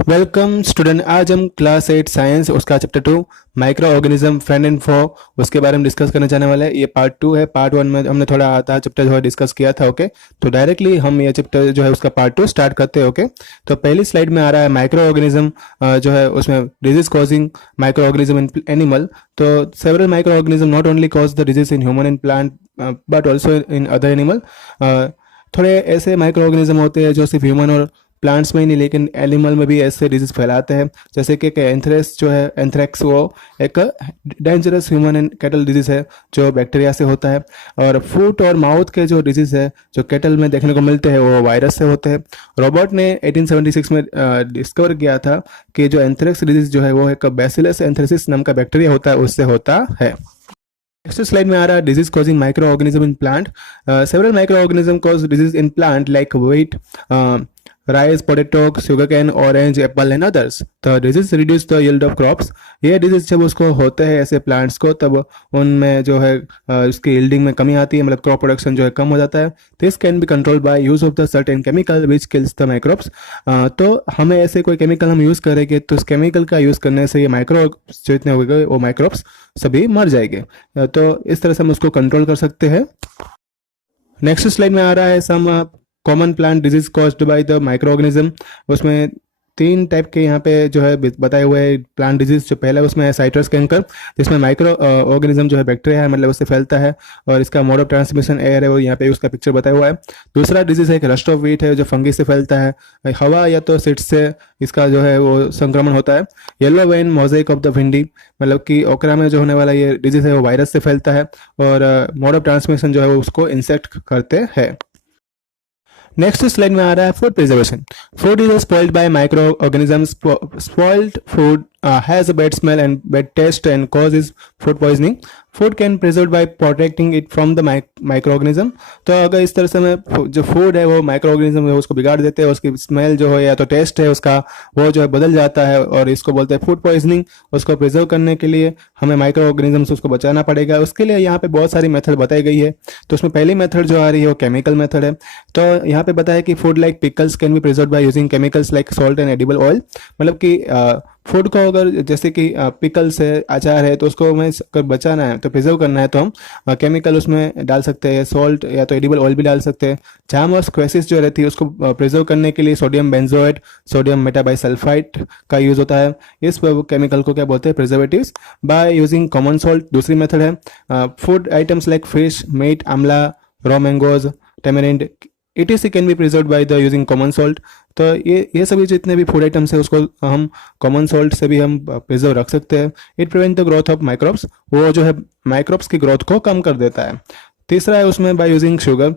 Welcome student. आज हम class 8 science उसका chapter 2 micro organism friend and foe उसके बारे में डिस्कस करने जाने वाले हैं। ये पार्ट 2 है। पार्ट 1 में हमने थोड़ा आधा चैप्टर जो है डिस्कस किया था। ओके, तो डायरेक्टली हम ये चैप्टर जो है उसका पार्ट 2 स्टार्ट करते हैं। ओके, तो पहली स्लाइड में आ रहा है माइक्रो ऑर्गेनिज्म जो है उसमें disease causing micro organism in animal. तो several micro organism not only cause the disease in human and plant but also in other animal. थोड़े ऐसे माइक्रो ऑर्गेनिज्म होते हैं जो सिर्फ ह्यूमन और प्लांट्स में ही नहीं लेकिन एनिमल में भी ऐसे डिजीज फैलाते हैं। जैसे कि एंथ्रेक्स जो है, एंथ्रेक्स वो एक dangerous human and cattle disease है जो बैक्टीरिया से होता है। और फुट और माउथ के जो डिजीज है जो कैटल में देखने को मिलते हैं वो वायरस से होते हैं। रॉबर्ट ने 1876 में डिस्कवर किया था कि जो एंथ्रेक्स डिजीज जो है वो एक बैसिलस एंथ्रेसिस नाम का बैक्टीरिया होता है, उससे होता है। नेक्स्ट स्लाइड में आ रहा है disease causing micro organism in plant. Several micro organism cause disease in plant like wheat, rice, potato, sugarcane, orange, apple and others. The disease reduce the yield of crops. ये disease जब उसको होते हैं ऐसे प्लांट्स को तब उनमें जो है उसकी यील्डिंग में कमी आती है, मतलब क्रॉप प्रोडक्शन जो है कम हो जाता है। This can be control by use of the certain chemical which kills the microbes. तो हमें ऐसे कोई केमिकल हम यूज़ करेंगे तो उस केमिकल का यूज़ करने से ये माइक्रोब्स जो इतने हो गए वो माइक्रोब्स सभी मर जाएंगे। तो इस तरह से हम उसको कंट्रोल कर सकते हैं। नेक्स्ट स्लाइड में आ रहा है some common plant disease caused by the microorganism. उसमें 3 टाइप के यहाँ पे जो है बताए हुए प्लांट डिजीज। जो पहला उसमें है साइट्रस कैंकर, जिसमें माइक्रो ऑर्गेनिज्म जो है बैक्टीरिया है, मतलब उससे फैलता है और इसका मोड ऑफ ट्रांसमिशन एयर है, वो यहाँ पे उसका पिक्चर बताया हुआ है। दूसरा डिजीज है कि रस्ट ऑफ व्हीट है जो फंगी से फैलता है, हवा या तो सीड्स से इसका जो है वो संक्रमण होता है। Yellow vein Mosaic of the भिंडी, मतलब कि ओकरा में जो होने वाला ये डिजीज है वो वायरस से फैलता है और मोड ऑफ ट्रांसमिशन जो है वो उसको इंसेक्ट करते हैं। नेक्स्ट स्लाइड में आ रहा है food preservation. Food is spoiled bye micro organisms. Spoiled food has a bad smell and bad taste and causes food poisoning. Food can preserved by protecting it from the microorganism. तो अगर इस तरह से हमें जो फूड है वो micro organism है उसको बिगाड़ देते हैं, उसकी स्मेल जो है या तो टेस्ट है उसका वो जो है बदल जाता है और इसको बोलते हैं फूड पॉइजनिंग। उसको प्रिजर्व करने के लिए हमें माइक्रो ऑर्गेनिज्म से उसको बचाना पड़ेगा। उसके लिए यहाँ पे बहुत सारी मेथड बताई गई है। तो उसमें पहली मेथड जो आ रही है वो केमिकल मेथड है। तो यहाँ पे बताया कि food like pickles can be preserve by using chemicals like salt and edible oil. मतलब कि फूड को अगर जैसे कि पिकल्स है, अचार है, तो उसको हमें अगर बचाना है तो प्रिजर्व करना है तो हम केमिकल उसमें डाल सकते हैं, सॉल्ट या तो एडिबल ऑयल भी डाल सकते हैं। जाम और स्क्वेसिस जो रहती है उसको प्रिजर्व करने के लिए सोडियम बेंजोएट, सोडियम मेटाबाइसल्फाइट का यूज़ होता है। इस केमिकल को क्या बोलते हैं? Preservatives. By using common salt दूसरी मेथड है। Food items like fish, meat, amla, raw mangoes, tamarind etc can be preserve by the using common salt. तो ये सभी जितने भी फूड आइटम्स है उसको हम कॉमन सॉल्ट से भी हम प्रिजर्व रख सकते हैं। It prevent the growth of microbes, वो जो है माइक्रोब्स की ग्रोथ को कम कर देता है। तीसरा है उसमें by using sugar.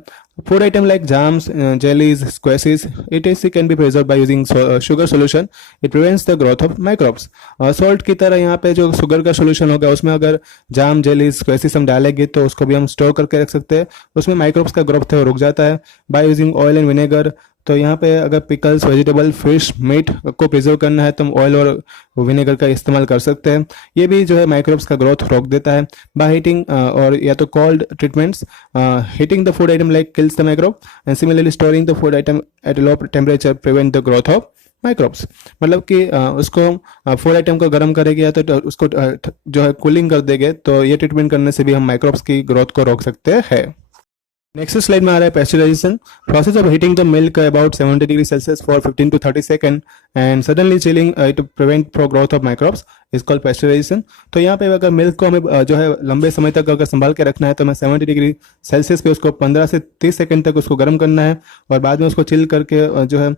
Food item like jams, jellies, squashes etc can be preserve by using sugar solution. It prevents the growth of microbes. Salt की तरह यहाँ पे जो शुगर का सोल्यूशन होगा उसमें अगर जाम, जेलीज, स्क्वेसिस हम डालेंगे तो उसको भी हम स्टोर करके रख सकते हैं, उसमें माइक्रोब्स का ग्रोथ है वो रुक जाता है। By using oil and vinegar, तो यहाँ पे अगर पिकल्स, वेजिटेबल, फिश, मीट को प्रिजर्व करना है तो हम ऑयल और विनेगर का इस्तेमाल कर सकते हैं। ये भी जो है माइक्रोब्स का ग्रोथ रोक देता है। बाय हीटिंग और या तो cold treatments, heating the food item like kills the microbe and similarly storing the food item at low temperature prevent the growth of microbes. मतलब कि उसको फूड आइटम को गर्म करेंगे या तो उसको जो है कूलिंग कर देंगे, तो ये ट्रीटमेंट करने से भी हम माइक्रोब्स की ग्रोथ को रोक सकते हैं। नेक्स्ट स्लाइड में आ रहा है pasteurisation. Process of heating the milk about 70 degree celsius for 15 to 30 second and suddenly chilling to prevent for growth of microbes is called pasteurisation. तो यहाँ पे अगर मिल्क को हमें जो है लंबे समय तक अगर संभाल के रखना है तो हमें 70 डिग्री सेल्सियस पे उसको 15 से 30 सेकंड तक उसको गर्म करना है और बाद में उसको चिल करके जो है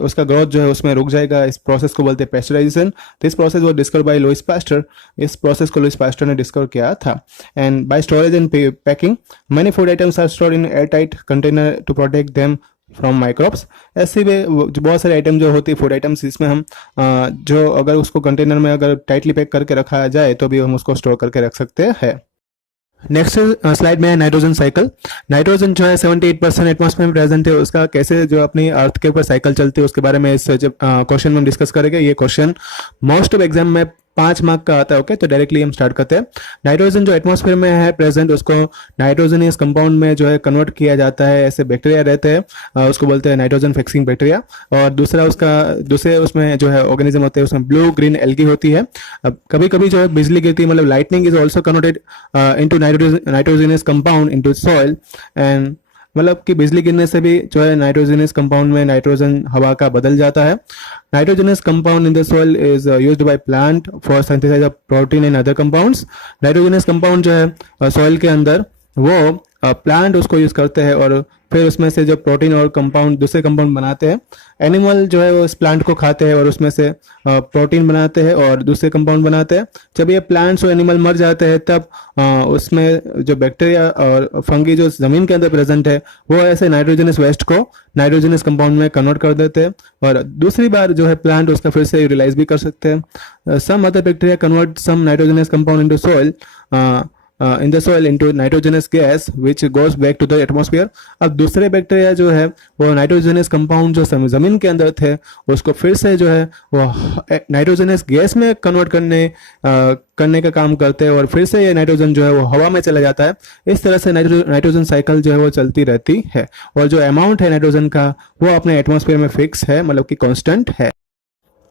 उसका ग्रोथ जो है उसमें रुक जाएगा। इस प्रोसेस को बोलते हैं pasteurisation. This process was discover by Louis Pasteur. इस प्रोसेस को लुइस पास्टर ने डिस्कवर किया था। And by storage and packing, many food items are stored in airtight container to protect them from microbes. ऐसे भी बहुत सारे आइटम जो होती है फूड आइटम्स, इसमें हम जो अगर उसको कंटेनर में अगर टाइटली पैक करके रखा जाए तो भी हम उसको स्टोर करके रख सकते हैं। नेक्स्ट स्लाइड में है नाइट्रोजन साइकिल। नाइट्रोजन जो है 78% एटमॉस्फेयर में प्रेजेंट है। उसका कैसे जो अपनी अर्थ के ऊपर साइकिल चलती है उसके बारे में इस क्वेश्चन में हम डिस्कस करेंगे। ये क्वेश्चन मोस्ट ऑफ एग्जाम में 5 मार्क का आता है। ओके, तो डायरेक्टली हम स्टार्ट करते हैं। नाइट्रोजन जो एटमॉस्फेयर में है प्रेजेंट, उसको नाइट्रोजनियस कंपाउंड में जो है कन्वर्ट किया जाता है। ऐसे बैक्टीरिया रहते हैं, उसको बोलते हैं नाइट्रोजन फिक्सिंग बैक्टीरिया। और दूसरे उसमें जो है ऑर्गेनिज्म होते हैं, उसमें ब्लू ग्रीन एल्गी होती है। अब कभी कभी जो है बिजली गिरती है, मतलब lightning is also converted into nitrogenous compound into soil. And मतलब कि बिजली गिरने से भी जो है नाइट्रोजनियस कंपाउंड में नाइट्रोजन हवा का बदल जाता है। Nitrogenous compound in the soil is used by plant for synthesise of protein and other compounds. Nitrogenous compound जो है सॉइल के अंदर, वो प्लांट उसको यूज करते हैं और फिर उसमें से जो प्रोटीन और कंपाउंड दूसरे कंपाउंड बनाते हैं। एनिमल जो है वो इस प्लांट को खाते हैं और उसमें से प्रोटीन बनाते हैं और दूसरे कंपाउंड बनाते हैं। जब ये प्लांट्स और एनिमल मर जाते हैं तब उसमें जो बैक्टीरिया और फंगी जो जमीन के अंदर प्रेजेंट है, वो ऐसे नाइट्रोजनस वेस्ट को नाइट्रोजनस कंपाउंड में कन्वर्ट कर देते हैं और दूसरी बार जो है प्लांट उसका फिर से यूटिलाइज भी कर सकते हैं। Some other bacteria convert some nitrogenous compound into soil in the soil into nitrogenous gas which goes back to the atmosphere। अब दूसरे बैक्टीरिया जो है वो नाइट्रोजनस कंपाउंड जो जमीन के अंदर थे उसको फिर से जो है वो नाइट्रोजनस गैस में कन्वर्ट करने का काम करते हैं और फिर से ये नाइट्रोजन जो है वो हवा में चला जाता है। इस तरह से नाइट्रोजन साइकिल जो है वो चलती रहती है और जो अमाउंट है नाइट्रोजन का वो अपने एटमॉस्फेयर में फिक्स है, मतलब कि कांस्टेंट है।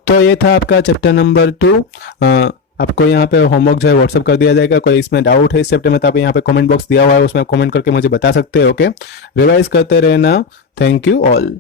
तो ये था आपका चैप्टर नंबर 2। आपको यहाँ पे होमवर्क जो है व्हाट्सअप कर दिया जाएगा। कोई इसमें डाउट है इस चैप्टर में तो आप यहाँ पे कमेंट बॉक्स दिया हुआ है, उसमें कमेंट करके मुझे बता सकते हो। ओके, रिवाइज करते रहना। Thank you all.